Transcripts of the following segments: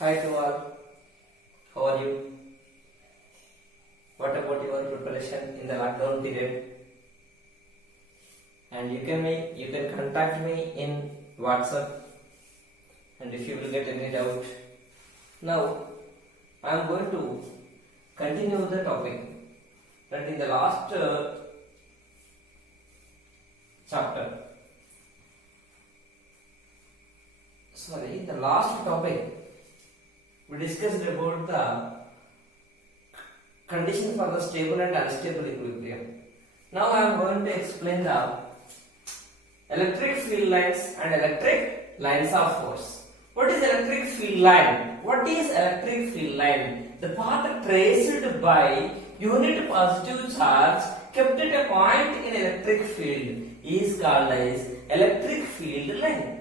Hi to all, how are you? What about your preparation in the lockdown period? And you can contact me in WhatsApp, and if you will get any doubt. Now I am going to continue the topic that in the last the last topic we discussed about the condition for the stable and unstable equilibrium. Now I am going to explain the electric field lines and electric lines of force. What is electric field line? What is electric field line? The path traced by unit positive charge kept at a point in electric field is called as electric field line.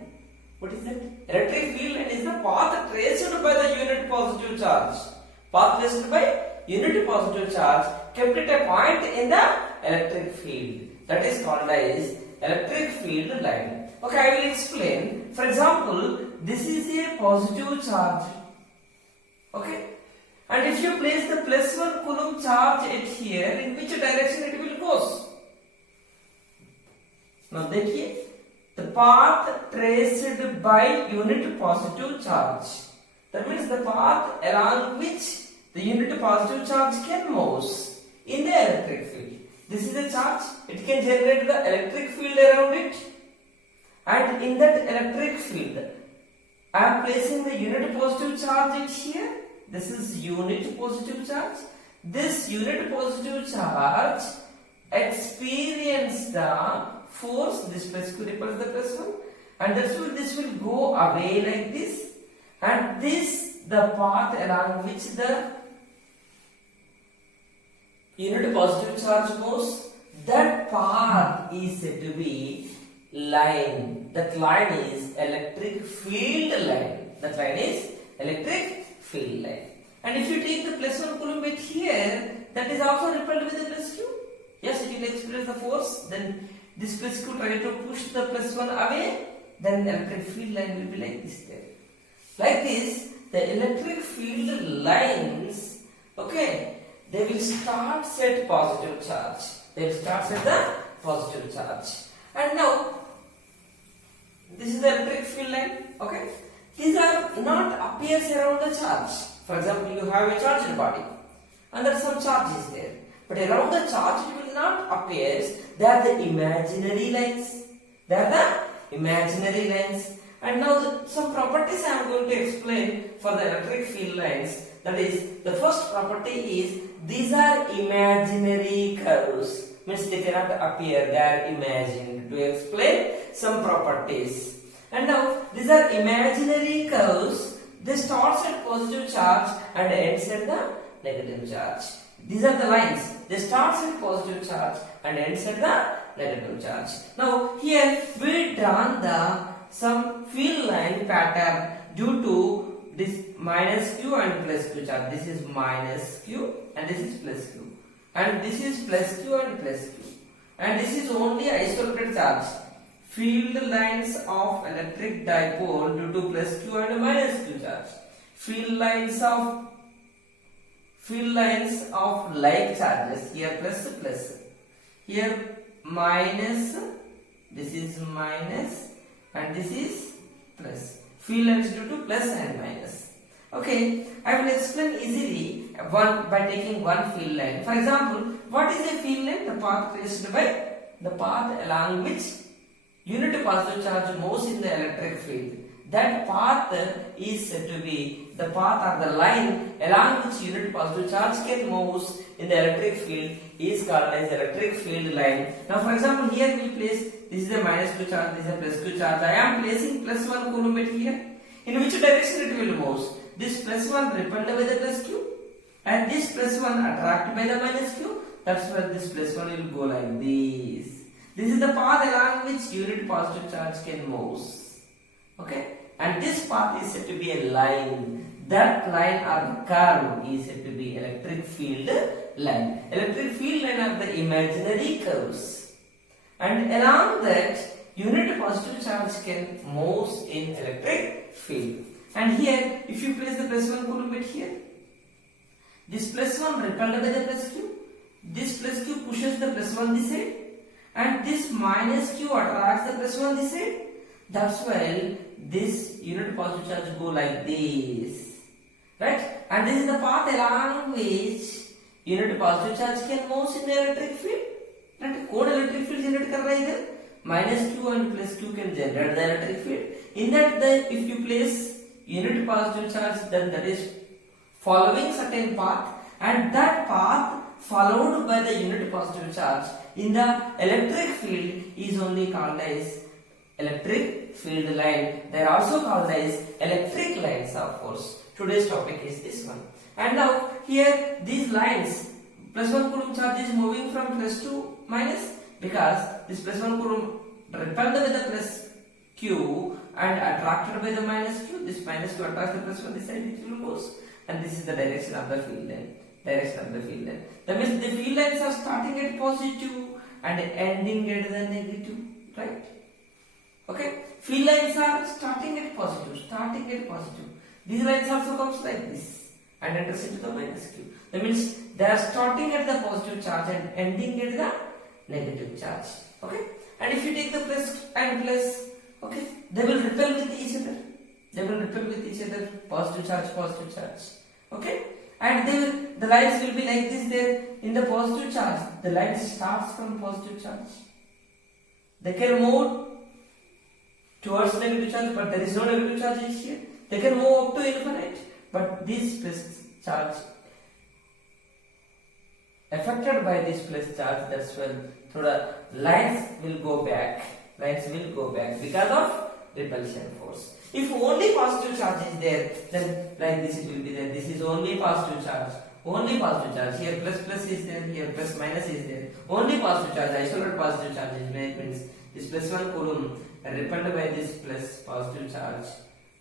What is that? Electric field line is the path traced by the unit positive charge. Path traced by unit positive charge kept at a point in the electric field. That is called as electric field line. Okay, I will explain. For example, this is a positive charge. Okay, and if you place the plus 1 coulomb charge at here, in which direction it will go? Now देखिए, the path traced by unit positive charge. That means the path along which the unit positive charge can move in the electric field. This is a charge. It can generate the electric field around it, and in that electric field, I am placing the unit positive charge at here. This is unit positive charge. This unit positive charge experience the force. This plus q repels the plus 1, and this will go away like this, and this the path along which the unit positive charge moves. That path is said to be line. That line is electric field line. That line is electric field line. And if you take the plus 1 coulomb at here, that is also repelled with the plus q. Yes, it will experience the force. Then this plus q try to push the plus 1 away. Then the electric field line will be like this there. Like this, the electric field lines, okay, they will start at positive charge. They will start at the positive charge. And now, this is the electric field line, okay. These are not appears around the charge. For example, you have a charged body, and there are some charges there. But around the charge, it will not appear. They are the imaginary lines. They are the imaginary lines. And now some properties I am going to explain for the electric field lines. That is, the first property is these are imaginary curves. Means they cannot appear, they are imagined. To explain some properties. And now these are imaginary curves. They start at positive charge and ends at the negative charge. These are the lines. They start at positive charge and ends at the negative charge. Now here we drawn the some field line pattern due to this minus q and plus q charge. This is minus q and this is plus q, and this is plus q and plus q, and this is only isolated charge. Field lines of electric dipole due to plus q and minus q charge. Field lines of like charges. Here plus, here minus, this is minus, and this is plus. Field lines due to plus and minus. Okay, I will explain easily by taking one field line. For example, what is a field line? The path traced by the path along which unit positive charge moves in the electric field. That path is said to be the path or the line along which unit positive charge can move in the electric field is called as electric field line. Now, for example, here we place, this is a minus q charge, this is a plus q charge. I am placing plus 1 coulomb at here. In which direction it will move? This plus 1 repelled by the plus q, and this plus 1 attracted by the minus q. That's why this plus 1 will go like this. This is the path along which unit positive charge can move. Okay, and this path is said to be a line. That line or the curve is said to be electric field line. Electric field line are the imaginary curves, and along that unit positive charge can move in electric field. And here, if you place the plus 1 coulomb bit here, this plus 1 repelled by the plus q, this plus q pushes the plus 1 this side, and this minus q attracts the plus 1 this side. That's why this unit positive charge go like this, right? And this is the path along which unit positive charge can move in the electric field. Right? Code electric field generate कर रहा है इधर. Minus q and plus q can generate the electric field. In that, if you place unit positive charge, then that is following certain path, and that path followed by the unit positive charge in the electric field is only called as electric field line. They are also called as electric lines, of course. Today's topic is this one. And now here these lines, plus 1 coulomb charge is moving from plus to minus, because this plus 1 coulomb repelled by the plus q and attracted by the minus q. This minus q attracts the plus 1 this side, it will goes, and this is the direction of the field line. Direction of the field line. That means the field lines are starting at positive and ending at the negative, right? Okay, field lines are starting at positive. These lines also comes like this and enters into the minus q. That means they are starting at the positive charge and ending at the negative charge. Okay, and if you take the plus and plus, okay, they will repel with each other. Positive charge. Okay, and the lines will be like this. There in the positive charge, the line starts from positive charge. They can move towards negative charge, but there is no negative charge here. They can move up to infinite, but this plus charge affected by this plus charge, that's when the lines will go back because of repulsion force. If only positive charge is there, then like this it will be there. This is only positive charge. Here plus is there, here plus minus is there. Only positive charge, isolated positive charge is there. It means this plus 1 coulomb repelled by this plus positive charge.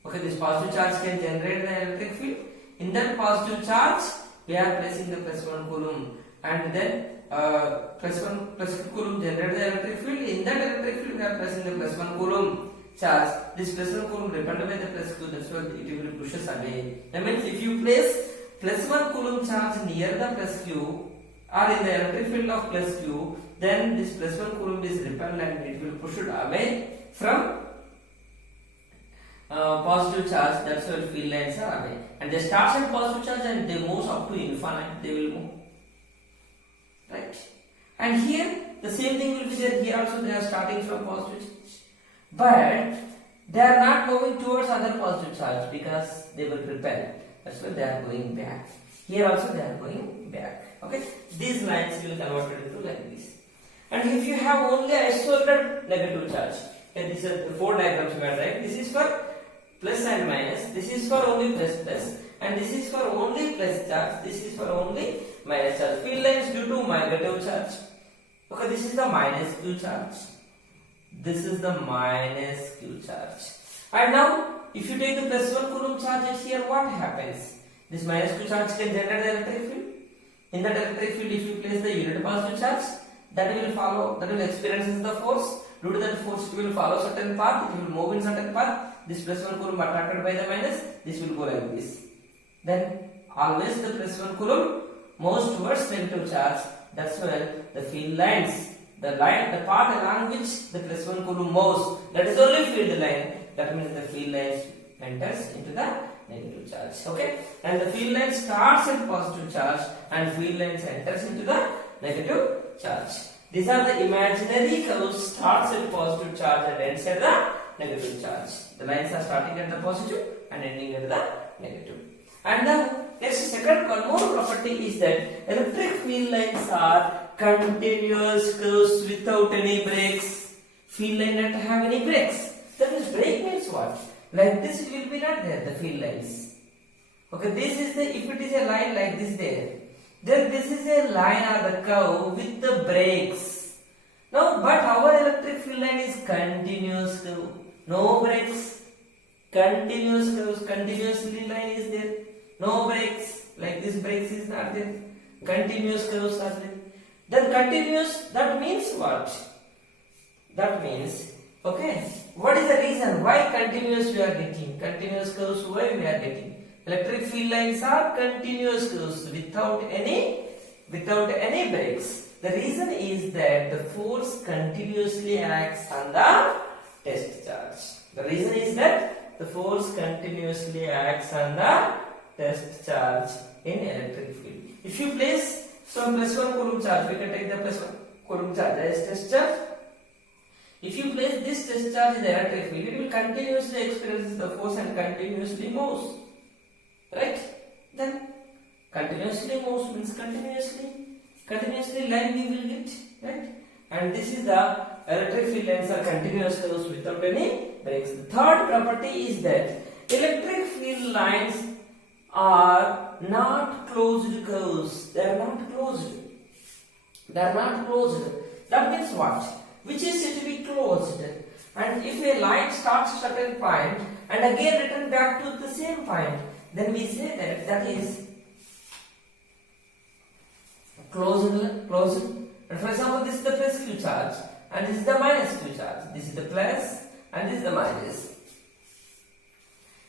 Okay, this positive charge can generate the electric field. In that positive charge, we are placing the plus 1 coulomb, and then plus 2 coulomb generate the electric field. In that electric field, we are placing the plus 1 coulomb charge. This plus 1 coulomb repelled by the plus q, that's why it will push us away. That means if you place plus 1 coulomb charge near the plus q or in the electric field of plus q, then this plus 1 coulomb is repelled and it will push it away from positive charge. That's why field lines are away, and they start at positive charge and they move up to infinite. They will move, right? And here the same thing will be there. Here also they are starting from positive charge, but they are not moving towards other positive charge because they will repel. That's why they are going back. Here also they are going back. Okay, these lines will convert into like this. And if you have only isolated negative charge, and these are the 4 diagrams we are right. This is for plus and minus. This is for only plus, and this is for only plus charge. This is for only minus charge. Field lines due to negative charge. Okay, this is the minus q charge. This is the minus q charge. And now, if you take the plus 1 coulomb charge here, what happens? This minus q charge can generate the electric field. In that electric field, if you place the unit positive charge, that will experience the force. Due to that force, it will follow certain path. It will move in certain path. This plus 1 coulomb attracted by the minus, this will go like this. Then always the plus 1 coulomb moves towards negative charge. That's why the field lines, the path along which the plus 1 coulomb moves, that is only field line. That means the field lines enters into the negative charge. Okay, and the field line starts at positive charge and field lines enters into the negative charge. These are the imaginary curves. Starts at positive charge and ends at the negative charge. The lines are starting at the positive and ending at the negative. And the next second one more property is that electric field lines are continuous curves without any breaks. Field line not have any breaks. That means break means what? Like this it will be not there, the field lines. Okay, this is the, if it is a line like this there, then this is a line or the curve with the breaks. Now, but our electric field line is continuous curve, no breaks. Continuous curves, continuously line is there, no breaks. Like this breaks is not there. Continuous curves are there. Then continuous, that means what? That means Okay, what is the reason why continuous we are getting? Continuous curves why we are getting? Electric field lines are continuous curves without any breaks. The reason is that the force continuously acts on the test charge. The reason is that the force continuously acts on the test charge in electric field. If you place some +1 coulomb charge, we can take the +1 coulomb charge as test charge. If you place this test charge in the electric field, it will continuously experience the force and continuously moves. Right? Then continuously moves means continuously line we will get. Right? And this is the electric field lines are continuous curves without any breaks. The third property is that electric field lines are not closed curves. They are not closed. They are not closed. That means what? Which is said to be closed. And if a line starts at a certain point and again return back to the same point, then we say that that is closed. And for example, this is the plus Q charge and this is the minus Q charge. This is the plus and this is the minus.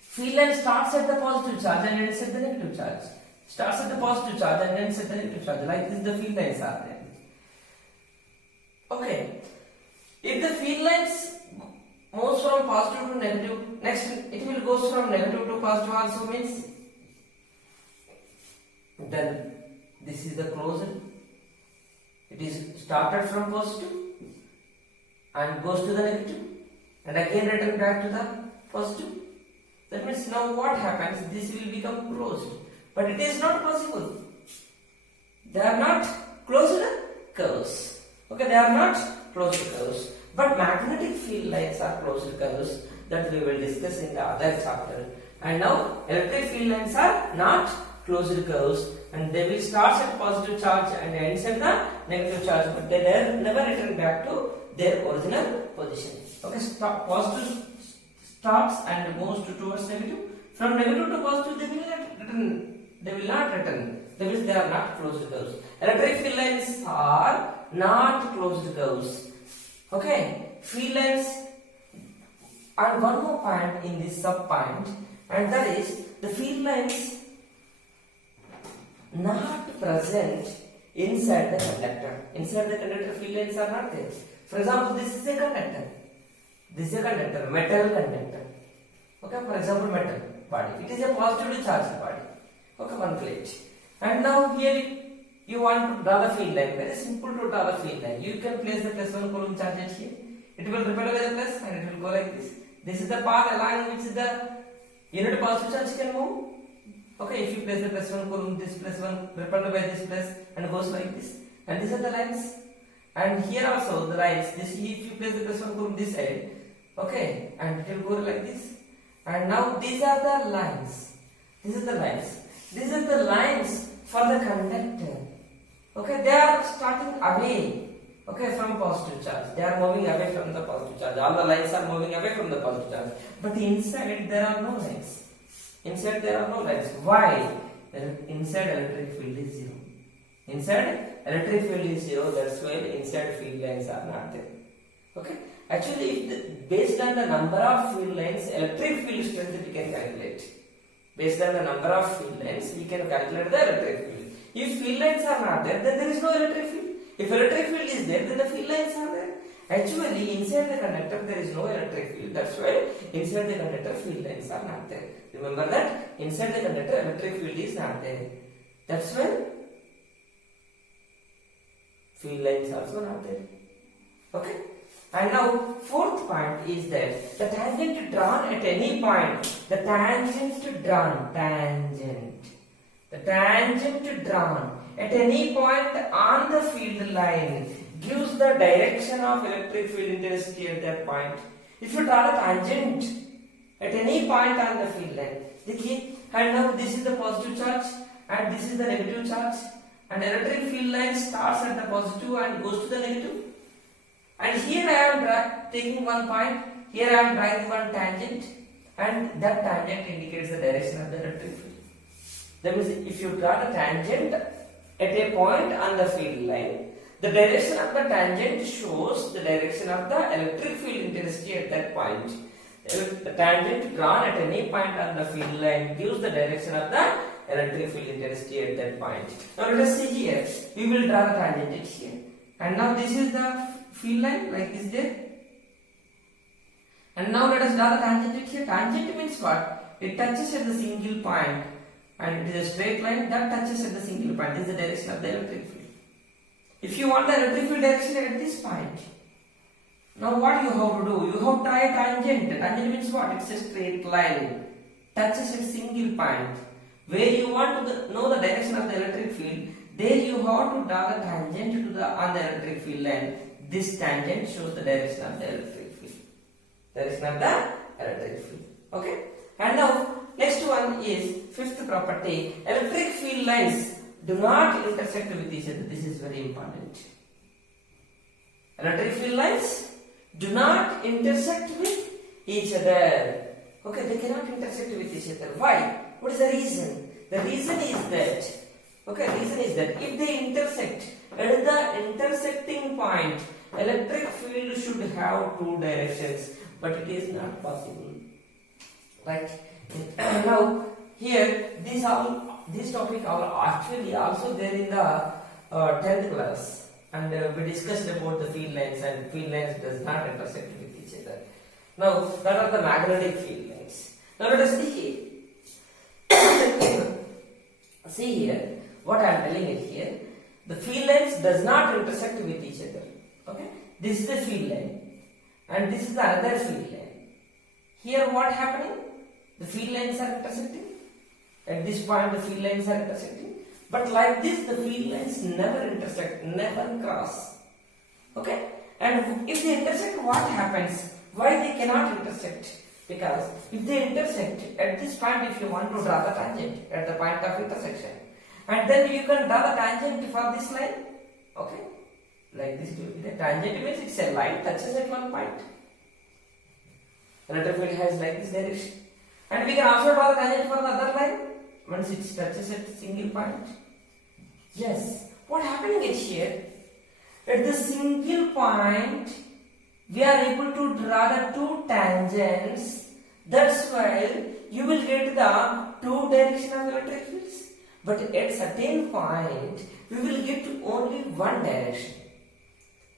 Field line starts at the positive charge and ends at the negative charge. Starts at the positive charge and ends at the negative charge. Like this, the field lines are there. Okay. If the field lines moves from positive to negative, next it will go from negative to positive also means then this is the closed. It is started from positive and goes to the negative and again return back to the positive. That means now what happens? This will become closed. But it is not possible. They are not closed curves. Okay, they are not closed curves. But magnetic field lines are closed curves that we will discuss in the other chapter. And now electric field lines are not closed curves and they will start at positive charge and ends at the negative charge, but they never return back to their original position. Okay, positive starts and moves towards negative. From negative to positive, they will not return. They will not return. That means they are not closed curves. Electric field lines are not closed curves. Okay, field lines. And one more point in this sub point, and that is the field lines not present inside the conductor. Inside the conductor, field lines are not there. For example, this is a conductor. This is a conductor, metal conductor. Okay, for example, metal body. It is a positively charged body. Okay, one plate. And now here you want to draw the field line. Very simple to draw the field line. You can place the +1 coulomb charge here. It will repel by the plus and it will go like this. This is the path along which the unit positive charge can move. Okay, if you place the +1 coulomb, this +1 repelled by this plus and goes like this. And these are the lines. And here also the lines. This if you place the +1 coulomb this side, okay, and it will go like this. And now these are the lines. These are the lines. These are the lines for the conductor. Okay, they are starting away. Okay, from positive charge. They are moving away from the positive charge. All the lines are moving away from the positive charge. But inside there are no lines. Inside there are no lines. Why? Inside electric field is 0. Inside electric field is 0. That's why inside field lines are not there. Okay. Actually, based on the number of field lines, electric field strength we can calculate. Based on the number of field lines, we can calculate the electric field. If field lines are not there, then there is no electric field. If electric field is there, then the field lines are there. Actually, inside the conductor there is no electric field. That's why inside the conductor field lines are not there. Remember that inside the conductor electric field is not there. That's why field lines also not there. Okay. And now fourth point is that the tangent drawn at any point, the tangent drawn at any point on the field line gives the direction of electric field intensity at that point. If you draw a tangent at any point on the field line, and now this is the positive charge and this is the negative charge, and electric field line starts at the positive and goes to the negative. And here I am taking one point, here I am drawing one tangent, and that tangent indicates the direction of the electric field. That means if you draw a tangent at a point on the field line, The direction of the tangent shows the direction of the electric field intensity at that point. The tangent drawn at any point on the field line gives the direction of the electric field intensity at that point. Now let us see here. We will draw the tangent here. And now this is the field line like this there. And now let us draw the tangent here. Tangent means what? It touches at the single point. And it is a straight line that touches at the single point. This is the direction of the electric field. If you want the electric field direction at this point, now what you have to do? You have to draw a tangent. Tangent means what? It's a straight line. Touches at single point. Where you want to know the direction of the electric field, there you have to draw the tangent to on the electric field line. This tangent shows the direction of the electric field. Direction of the electric field. Okay? And now, next one is fifth property. Electric field lines do not intersect with each other. This is very important. Electric field lines do not intersect with each other. Okay, they cannot intersect with each other. Why? What is the reason? The reason is that, if they intersect at the intersecting point, electric field should have two directions, but it is not possible. Right? Now, here, these topic are actually also there in the 10th class, and we discussed about the field lines, and field lines does not intersect with each other. Now, that are the magnetic field lines. Now, let us see here. See here, what I am telling it here. The field lines does not intersect with each other. Okay, this is the field line, and this is the other field line. Here, what happening? The field lines are intersecting. At this point, the field lines are intersecting. But like this, the field lines never intersect, never cross. Okay? And if they intersect, what happens? Why they cannot intersect? Because if they intersect at this point, if you want to draw the tangent at the point of intersection, and then you can draw the tangent for this line. Okay? Like this, the tangent means it's a line touches at one point. Electric field has like this direction. And we can also draw the tangent for the other line once it touches at a single point. Yes. What happening is here? At the single point, we are able to draw the two tangents. That's why you will get the two direction of electric fields. But at certain point, we will get only one direction.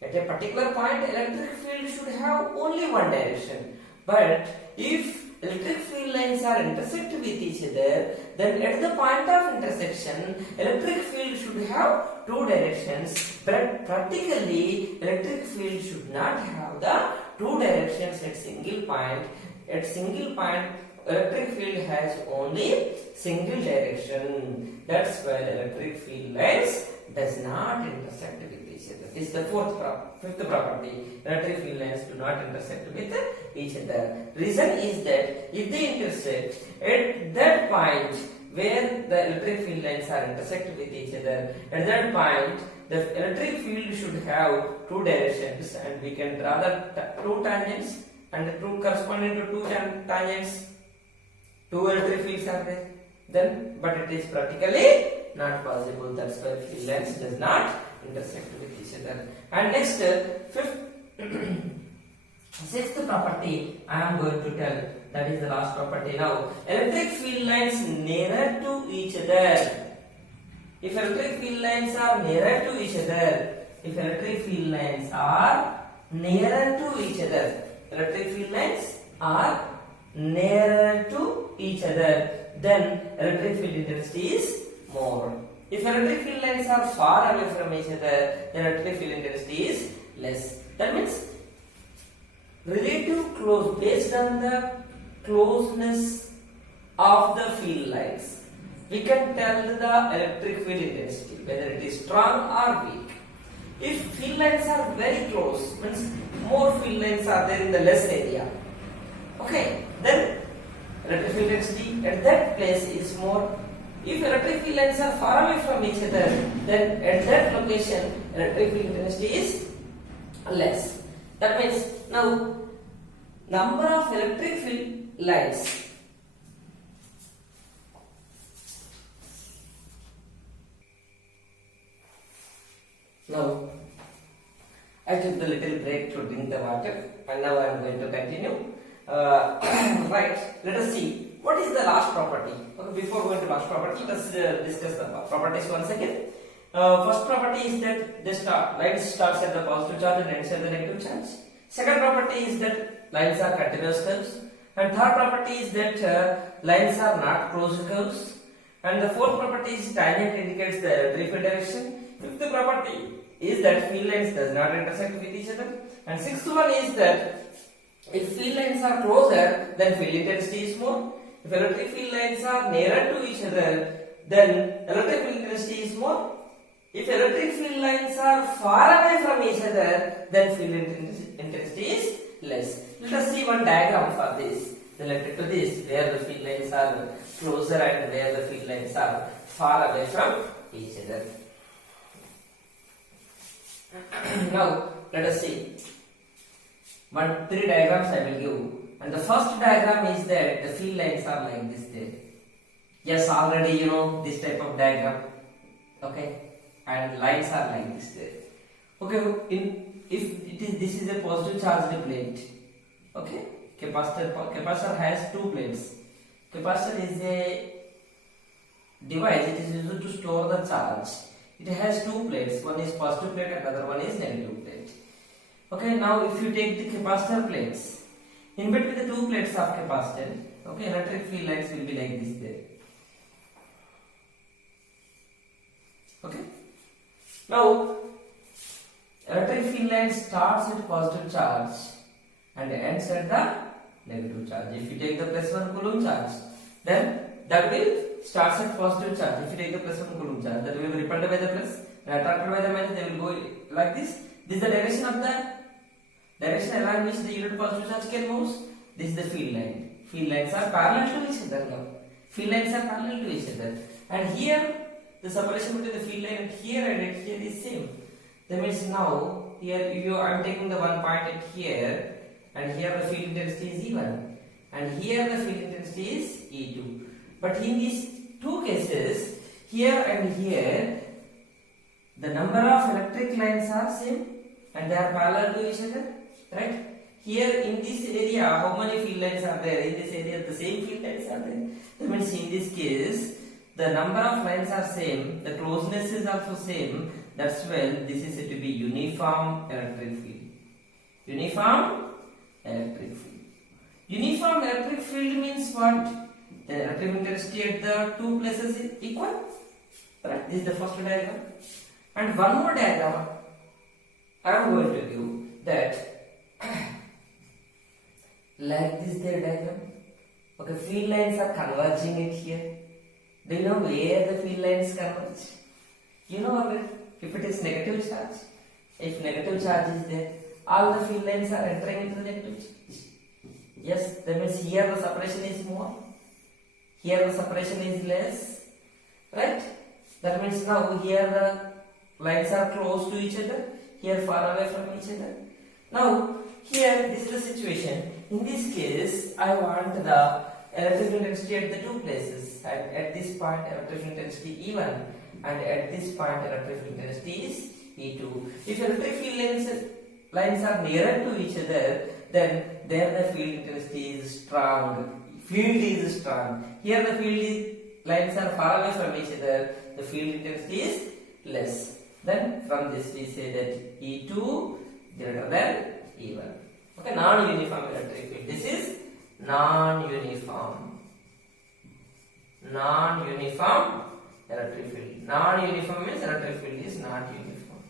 At a particular point, electric field should have only one direction. But if electric field lines are intersect with each other, then at the point of intersection, electric field should have two directions. But practically, electric field should not have the two directions at single point. At single point, electric field has only single direction. That's why electric field lines does not intersect with each other. This is the fifth property. Electric field lines do not intersect with each other. Reason is that if they intersect at that point where the electric field lines are intersect with each other, at that point the electric field should have two directions, and we can draw the two tangents and the two corresponding to two tangents. Two electric fields are there. Then, but it is practically not possible. That's why field lines does not intersect with each other. And next, sixth property I am going to tell. That is the last property now. Electric field lines nearer to each other. If electric field lines are nearer to each other, if electric field lines are nearer to each other, electric field lines are nearer to each other, then electric field intensity is more. If electric field lines are far away from each other, then electric field intensity is less. That means relative close, based on the closeness of the field lines, we can tell the electric field intensity whether it is strong or weak. If field lines are very close, means more field lines are there in the less area. Okay, then electric field intensity at that place is more. If electric field lines are far away from each other, then at that location electric field intensity is less. That means now number of electric field lines I took the little break to drink the water, and now I am going to continue. Right, let us see what is the last property. Okay, before going to last property, let's discuss the properties once again. First property is that the line starts at the positive charge and ends at the negative charge. Second property is that lines are continuous curves. And third property is that lines are not closed curves. And the fourth property is tangent indicates the electric field direction. Fifth property is that field lines does not intersect with each other. And sixth one is that if field lines are closer, then field intensity is more. If electric field lines are nearer to each other, then electric field intensity is more. If electric field lines are far away from each other, then field intensity is less. Let us see one diagram for this related to this, where the field lines are closer and where the field lines are far away from each other. Now let us see. Three diagrams I will give, and the first diagram is that the field lines are like this there. Yes, already you know this type of diagram. Okay, and lines are like this there. Okay, this is a positive charged plate. Okay, capacitor has two plates. Capacitor is a device. It is used to store the charge. It has two plates. One is positive plate and another one is negative plate. Okay, now if you take the capacitor plates, in between the two plates of capacitor, okay, electric field lines will be like this there. Okay, now electric field line starts at positive charge and ends at the negative charge. If you take the plus 1 coulomb charge, then that will starts at positive charge. If you take the plus 1 coulomb charge, that will be repelled by the plus and attracted by the minus, they will go like this. This is the direction of the direction along which the unit positive charge can move. This is the field line. Field lines are parallel to each other now. Field lines are parallel to each other. And here the separation between the field line and here is same. That means now here I am taking the one point at here, and here the field intensity is E1 and here the field intensity is E2. But in these two cases, here and here, the number of electric lines are same and they are parallel to each other, right? Here in this area, how many field lines are there? In this area, the same field lines are there. That means in this case, the number of lines are same, the closeness is also same. That's why this is said to be uniform electric field. Uniform electric field. Uniform electric field means what? The electric intensity at the two places is equal. Right? This is the first diagram. And one more diagram I am going to give that like this their diagram. Okay, field lines are converging it here. Do you know where the field lines converge? You know already. If it is negative charge, if negative charge is there, all the field lines are entering into the negative charge. Yes, that means here the separation is more, here the separation is less, right? That means now here the lines are close to each other, here far away from each other. Now here this is the situation. In this case, I want the electric intensity at the two places, and at this point electric intensity E1 and at this point electric field intensity is E2. If electric field lines are nearer to each other, then there the field intensity is strong. Field is strong. Here the lines are far away from each other, the field intensity is less. Then from this we say that E2 greater than E1. Okay, non-uniform electric field. This is non-uniform. Non-uniform electric field. Non-uniform means electric field is not uniform.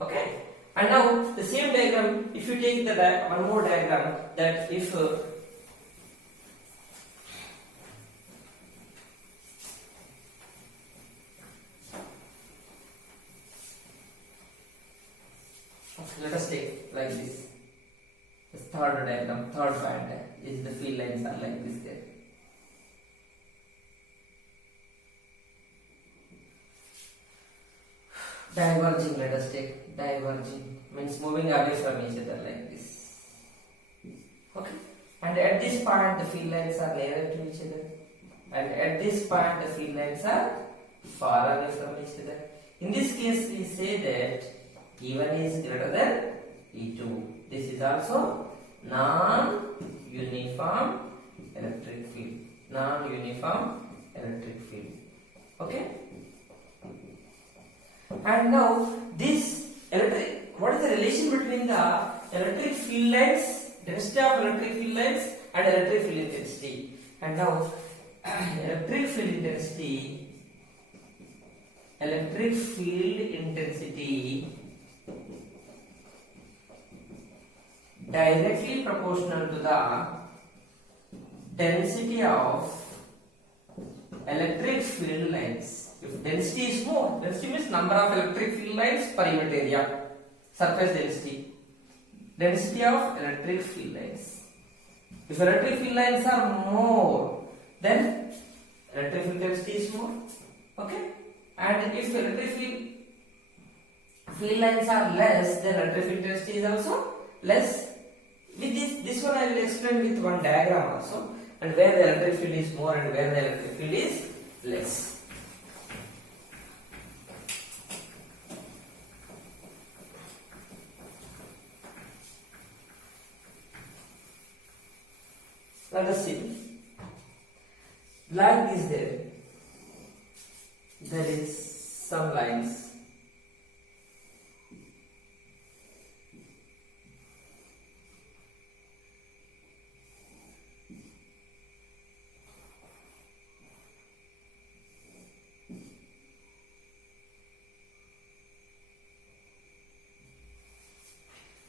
Okay. And now the same diagram, if you take the one more diagram, that if okay, let us take like this. The third diagram, third point is the field lines are like this there. Diverging, let us take diverging means moving away from each other like this. Okay, and at this point the field lines are nearer to each other, and at this point the field lines are far away from each other. In this case, we say that E1 is greater than E2. This is also non-uniform electric field. Non-uniform electric field. Okay. And now this electric, what is the relation between the electric field lines, density of electric field lines and electric field intensity? And now electric field intensity directly proportional to the density of electric field lines. If density is more, density means number of electric field lines per unit area, surface density. Density of electric field lines. If electric field lines are more, then electric field density is more. Okay? And if electric field lines are less, then electric field density is also less. With this one I will explain with one diagram also, and where the electric field is more and where the electric field is less. Let us see. Like this there is some lines.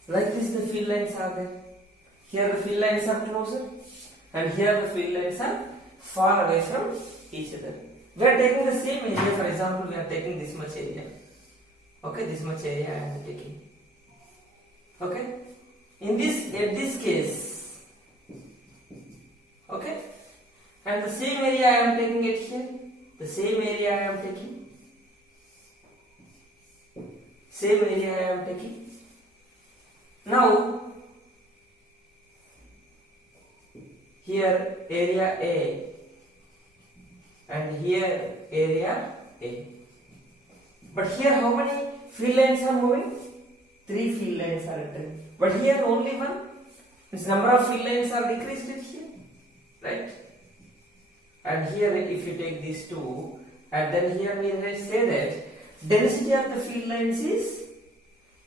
Like this the field lines are there. Here the field lines are closer and here the field lines are far away from each other. We are taking the same area. For example, we are taking this much area. Okay, this much area I am taking. Okay, at this case, okay, and the same area I am taking it here. The same area I am taking. Same area I am taking. Now, here area A and here area A. But here how many field lines are moving? 3 field lines are written. But here only 1. This number of field lines are decreased here. Right? And here if you take these 2, and then here we say that density of the field lines is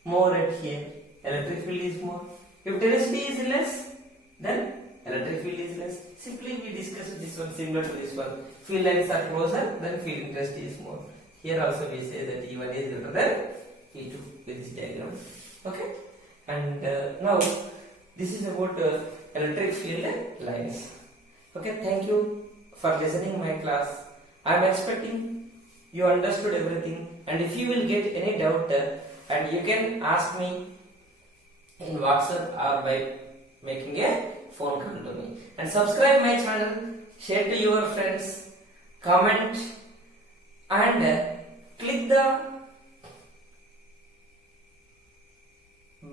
more at here. Electric field is more. If density is less, then electric field is less. Simply we discussed this one similar to this one. Field lines are closer, then field intensity is more. Here also we say that E1 is greater than E2 with this diagram. Okay? And now this is about electric field lines. Okay, thank you for listening my class. I am expecting you understood everything, and if you will get any doubt and you can ask me in WhatsApp or by making a phone call to me. And subscribe my channel, share to your friends, comment and click the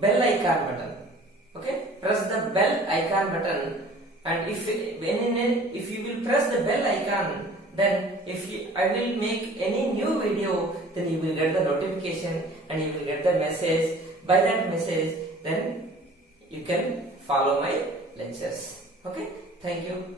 bell icon button. Okay, press the bell icon button, and if you will press the bell icon, then I will make any new video, then you will get the notification and you will get the message. By that message, then you can follow my lectures. Okay, thank you.